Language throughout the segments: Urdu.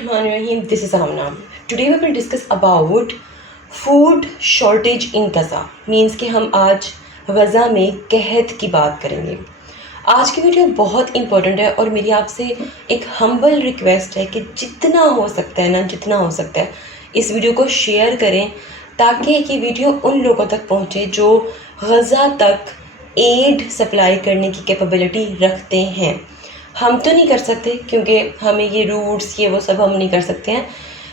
Bismillahirrahmanirrahim. This is Amna. Today we will discuss about food shortage in Gaza. Means کہ ہم آج غزہ میں قحط کی بات کریں گے. آج کی ویڈیو بہت امپورٹنٹ ہے اور میری آپ سے ایک ہمبل ریکویسٹ ہے کہ جتنا ہو سکتا ہے اس ویڈیو کو شیئر کریں تاکہ یہ ویڈیو ان لوگوں تک پہنچے جو غزہ تک ایڈ سپلائی کرنے کی کیپیبلٹی رکھتے ہیں. ہم تو نہیں کر سکتے کیونکہ ہمیں یہ روٹس وہ سب ہم نہیں کر سکتے ہیں،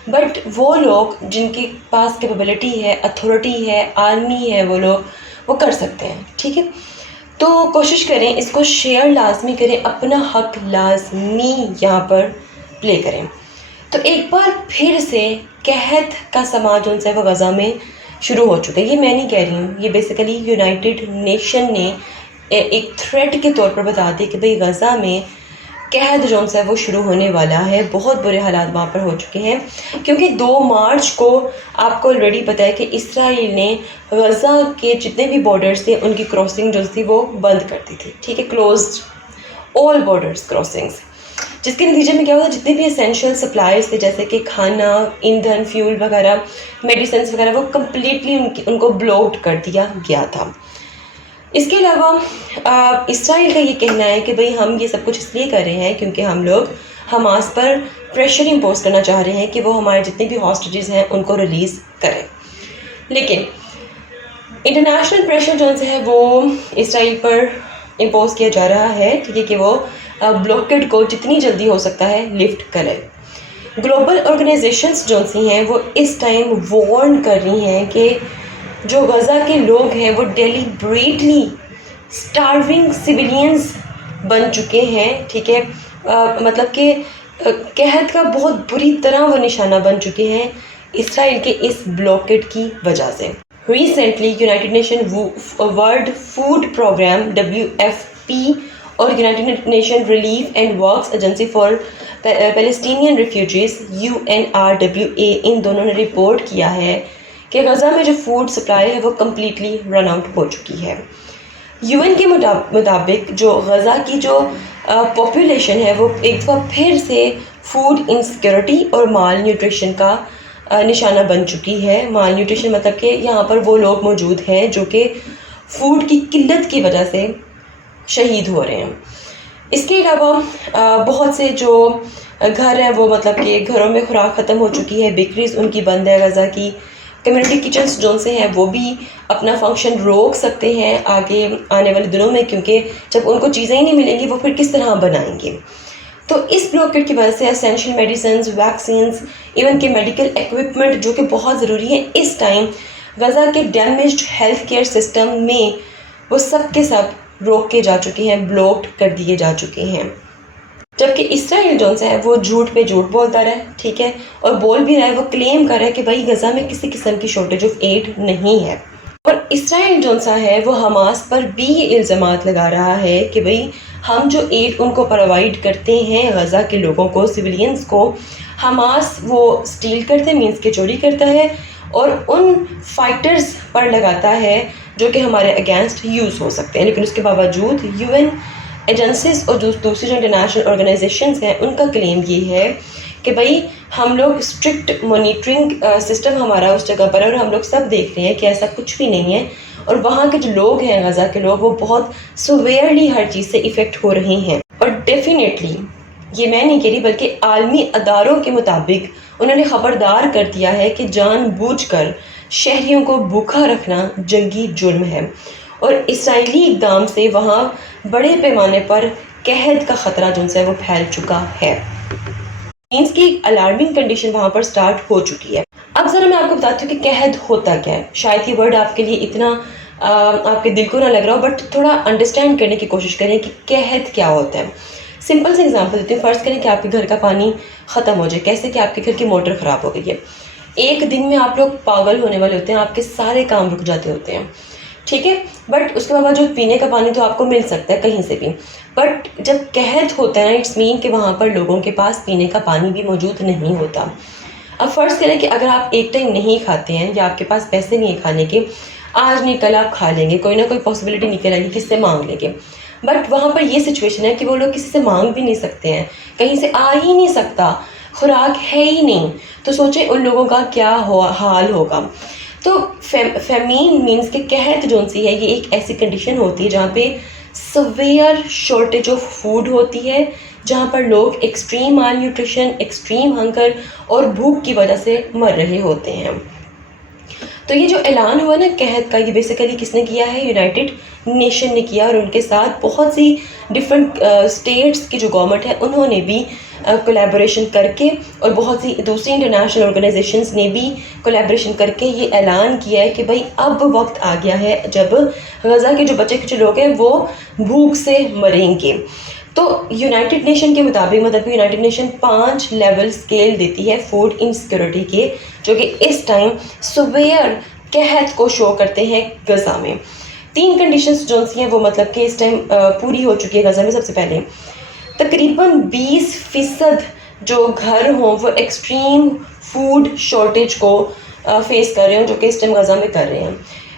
بٹ وہ لوگ جن کے پاس کیپیبلٹی ہے، اتھارٹی ہے، آرمی ہے، وہ کر سکتے ہیں. ٹھیک ہے، تو کوشش کریں اس کو شیئر لازمی کریں، اپنا حق لازمی یہاں پر پلے کریں. تو ایک بار پھر سے قحط کا سماج جو ہے وہ غزہ میں شروع ہو چکا ہے. یہ میں نہیں کہہ رہی ہوں، یہ بیسیکلی یونائٹڈ نیشن نے ایک تھریٹ کے طور پر بتا دی کہ بھئی غزہ میں قحط جو ہے وہ شروع ہونے والا ہے. بہت برے حالات وہاں پر ہو چکے ہیں کیونکہ 2 مارچ کو آپ کو آلریڈی پتہ ہے کہ اسرائیل نے غزہ کے جتنے بھی بارڈرز تھے ان کی کراسنگ جو تھی وہ بند کر دی تھی. ٹھیک ہے، کلوزڈ آل بارڈرز کراسنگس، جس کے نتیجے میں کیا ہوتا ہے جتنے بھی اسینشیل سپلائیز تھے جیسے کہ کھانا، ایندھن، فیول وغیرہ، میڈیسنس وغیرہ، وہ کمپلیٹلی ان کو بلاکڈ کر دیا گیا تھا. اس کے علاوہ اسرائیل کا یہ کہنا ہے کہ بھئی ہم یہ سب کچھ اس لیے کر رہے ہیں کیونکہ ہم لوگ حماس پر پریشر امپوز کرنا چاہ رہے ہیں کہ وہ ہمارے جتنے بھی ہاسٹیجز ہیں ان کو ریلیز کریں. لیکن انٹرنیشنل پریشر جو ہے وہ اسرائیل پر امپوز کیا جا رہا ہے، ٹھیک ہے، کہ وہ بلاکیڈ کو جتنی جلدی ہو سکتا ہے لفٹ کرے. گلوبل آرگنائزیشنز جو ہیں وہ اس ٹائم وارن کر رہی ہیں کہ جو غزہ کے لوگ ہیں وہ ڈیلیبریٹلی سٹارونگ سویلینز بن چکے ہیں. ٹھیک ہے، مطلب کہ قحط کا بہت بری طرح وہ نشانہ بن چکے ہیں اسرائیل کے اس بلاکیڈ کی وجہ سے. Recently united nation world food programme WFP اور united nation relief and works agency for Palestinian refugees UNRWA، ان دونوں نے رپورٹ کیا ہے کہ غزہ میں جو فوڈ سپلائی ہے وہ کمپلیٹلی رن آؤٹ ہو چکی ہے. UN کے مطابق جو غزہ کی جو پاپولیشن ہے وہ ایک دفعہ پھر سے فوڈ انسیکیورٹی اور مال نیوٹریشن کا نشانہ بن چکی ہے. مال نیوٹریشن مطلب کہ یہاں پر وہ لوگ موجود ہیں جو کہ فوڈ کی قلت کی وجہ سے شہید ہو رہے ہیں. اس کے علاوہ بہت سے جو گھر ہیں وہ مطلب کہ گھروں میں خوراک ختم ہو چکی ہے، بیکریز ان کی بند ہے. غزہ کی کمیونٹی کچنز جو سے ہیں وہ بھی اپنا فنکشن روک سکتے ہیں آگے آنے والے دنوں میں، کیونکہ جب ان کو چیزیں ہی نہیں ملیں گی وہ پھر کس طرح بنائیں گے. تو اس بلاکیڈ کی وجہ سے اسینشیل میڈیسنز، ویکسینز، ایون کہ میڈیکل ایکوپمنٹ جو کہ بہت ضروری ہے اس ٹائم غزہ کے ڈیمیجڈ ہیلتھ کیئر سسٹم میں، وہ سب کے سب روک کے جا چکے ہیں، بلاکڈ کر دیے جا چکے ہیں. جبکہ اسرائیل جو ہے وہ جھوٹ پہ جھوٹ بولتا رہا ہے. ٹھیک ہے، اور بول بھی رہا ہے، وہ کلیم کر رہا ہے کہ بھائی غزہ میں کسی قسم کی شارٹیج آف ایڈ نہیں ہے. اور اسرائیل جو ہے وہ حماس پر بھی یہ الزامات لگا رہا ہے کہ بھئی ہم جو ایڈ ان کو پرووائڈ کرتے ہیں غزہ کے لوگوں کو، سویلینز کو، حماس وہ سٹیل کرتے ہیں، مینس کہ چوری کرتا ہے اور ان فائٹرز پر لگاتا ہے جو کہ ہمارے اگینسٹ یوز ہو سکتے ہیں. لیکن اس کے باوجود UN ایجنسیز اور دوسری جو انٹرنیشنل آرگنائزیشنز ہیں ان کا کلیم یہ ہے کہ بھئی ہم لوگ اسٹرکٹ مانیٹرنگ سسٹم ہمارا اس جگہ پر ہے اور ہم لوگ سب دیکھ رہے ہیں کہ ایسا کچھ بھی نہیں ہے، اور وہاں کے جو لوگ ہیں غزہ کے لوگ وہ بہت سویئرلی ہر چیز سے افیکٹ ہو رہے ہیں. اور ڈیفینیٹلی یہ میں نہیں کہہ رہی بلکہ عالمی اداروں کے مطابق انہوں نے خبردار کر دیا ہے کہ جان بوجھ کر شہریوں کو بھوکا رکھنا جنگی جرم ہے، اور اسرائیلی اقدام سے وہاں بڑے پیمانے پر قحط کا خطرہ جو ہے وہ پھیل چکا ہے. مینس کی ایک الارمنگ کنڈیشن وہاں پر سٹارٹ ہو چکی ہے. اب ذرا میں آپ کو بتاتی ہوں کہ قحط ہوتا کیا ہے. شاید یہ ورڈ آپ کے لیے اتنا آپ کے دل کو نہ لگ رہا ہو، بٹ تھوڑا انڈرسٹینڈ کرنے کی کوشش کریں کہ قحط کیا ہوتا ہے. سمپل سے ایگزامپل دیتی ہوں. فرض کریں کہ آپ کے گھر کا پانی ختم ہو جائے. کیسے کہ آپ کے گھر کی موٹر خراب ہو گئی ہے. ایک دن میں آپ لوگ پاگل ہونے والے ہوتے ہیں، آپ کے سارے کام رک جاتے ہوتے ہیں. ٹھیک ہے، بٹ اس کے باوجود پینے کا پانی تو آپ کو مل سکتا ہے کہیں سے بھی. بٹ جب قحط ہوتا ہے نا، اٹس مین کہ وہاں پر لوگوں کے پاس پینے کا پانی بھی موجود نہیں ہوتا. اب فرض کریں کہ اگر آپ ایک ٹائم نہیں کھاتے ہیں یا آپ کے پاس پیسے نہیں ہیں کھانے کے، آج نہیں کل آپ کھا لیں گے، کوئی نہ کوئی پاسبلٹی نکل آئے گی کس سے مانگ لیں گے. بٹ وہاں پر یہ سچویشن ہے کہ وہ لوگ کسی سے مانگ بھی نہیں سکتے ہیں، کہیں سے آ ہی نہیں سکتا. خوراک ہے ہی نہیں، تو سوچیں ان لوگوں کا کیا حال ہوگا. تو فیمین مینس کہ قحط جون سی ہے، یہ ایک ایسی کنڈیشن ہوتی ہے جہاں پہ سویئر شارٹیج آف فوڈ ہوتی ہے، جہاں پر لوگ ایکسٹریم مال نیوٹریشن، ایکسٹریم ہنگر اور بھوک کی وجہ سے مر رہے ہوتے ہیں. تو یہ جو اعلان ہوا نا قحط کا، یہ بیسیکلی کس نے کیا ہے؟ یونائٹڈ نیشن نے کیا، اور ان کے ساتھ بہت سی ڈفرینٹ اسٹیٹس کی جو گورنمنٹ ہے انہوں نے بھی کولیبوریشن کر کے، اور بہت سی دوسری انٹرنیشنل آرگنائزیشنز نے بھی کولیبوریشن کر کے یہ اعلان کیا ہے کہ بھائی اب وقت آ گیا ہے جب غزہ کے جو بچے کچھ لوگ ہیں وہ بھوک سے مریں گے. تو یونائٹڈ نیشن کے مطابق، مطلب یونائٹڈ نیشن 5 لیول اسکیل دیتی ہے فوڈ انسیکیورٹی کے، جو کہ اس ٹائم سویئر قحط کو شو کرتے ہیں غزہ میں. 3 کنڈیشنز جو سی ہیں وہ مطلب کہ اس ٹائم پوری ہو چکی ہے غزہ میں. سب سے پہلے تقریباً 20% جو گھر ہوں وہ ایکسٹریم فوڈ شارٹیج کو فیس کر رہے ہیں، جو کہ اس ٹائم غزہ میں کر رہے ہیں.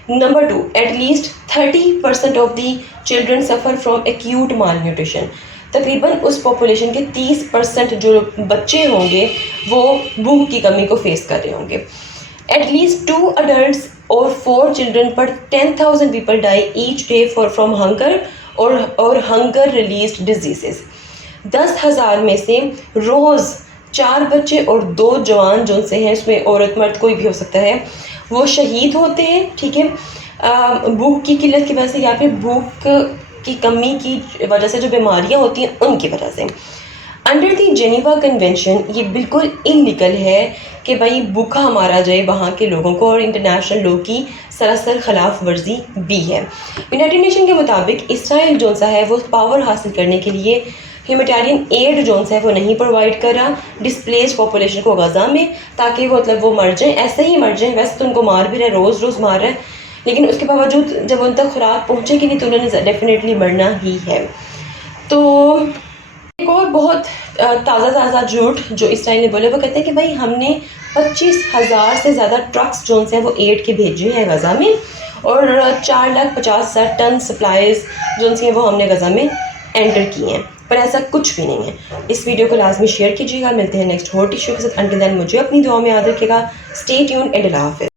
Number 2، at least 30% of the children suffer from acute malnutrition. تقریباً اس پاپولیشن کے 30% جو بچے ہوں گے وہ بھوک کی کمی کو فیس کر رہے ہوں گے. ایٹ لیسٹ 2 adults اور 4 children per 10,000 people die each day from hunger اور hunger released diseases. 10,000 میں سے روز 4 بچے اور 2 جوان جو سے ہیں، اس میں عورت مرد کوئی بھی ہو سکتا ہے، وہ شہید ہوتے ہیں. ٹھیک ہے، بھوک کی قلت کی وجہ سے یا پھر بھوک کی کمی کی وجہ سے جو بیماریاں ہوتی ہیں ان کی وجہ سے. انڈر دی جنیوا کنونشن یہ بالکل انلیگل ہے کہ بھائی بھوکا مارا جائے وہاں کے لوگوں کو، اور انٹرنیشنل لاء کی سراسر خلاف ورزی بھی ہے. یونائٹڈ نیشن کے مطابق اسرائیل جو سا ہے وہ پاور حاصل کرنے کے لیے ہیومیٹیرین ایڈ جو ہے وہ نہیں پرووائڈ کر رہا ڈسپلیس پاپولیشن کو غزہ میں، تاکہ وہ مطلب وہ مر جائیں، ایسے ہی مر جائیں. ویسے تو ان کو مار بھی رہے، روز روز مار رہا ہے، لیکن اس کے باوجود جب ان تک خوراک پہنچے گی نہیں تو انہوں نے ڈیفینیٹلی مرنا ہی ہے. تو ایک اور بہت تازہ جھوٹ جو اسرائیل نے بولے، وہ کہتے ہیں کہ بھائی ہم نے 25,000 سے زیادہ ٹرکس جو ہیں وہ ایڈ کے بھیجے ہیں غزہ میں، اور 4,50,000 ٹن سپلائز جو ہیں وہ ہم نے غزہ میں انٹر کی ہیں. پر ایسا کچھ بھی نہیں ہے. اس ویڈیو کو لازمی شیئر کیجیے گا. ملتے ہیں نیکسٹ ہاٹ ایشو کے ساتھ. انٹل دین مجھے اپنی دعا میں یاد رکھے گا. اسٹے ٹیونڈ اینڈ اللہ حافظ.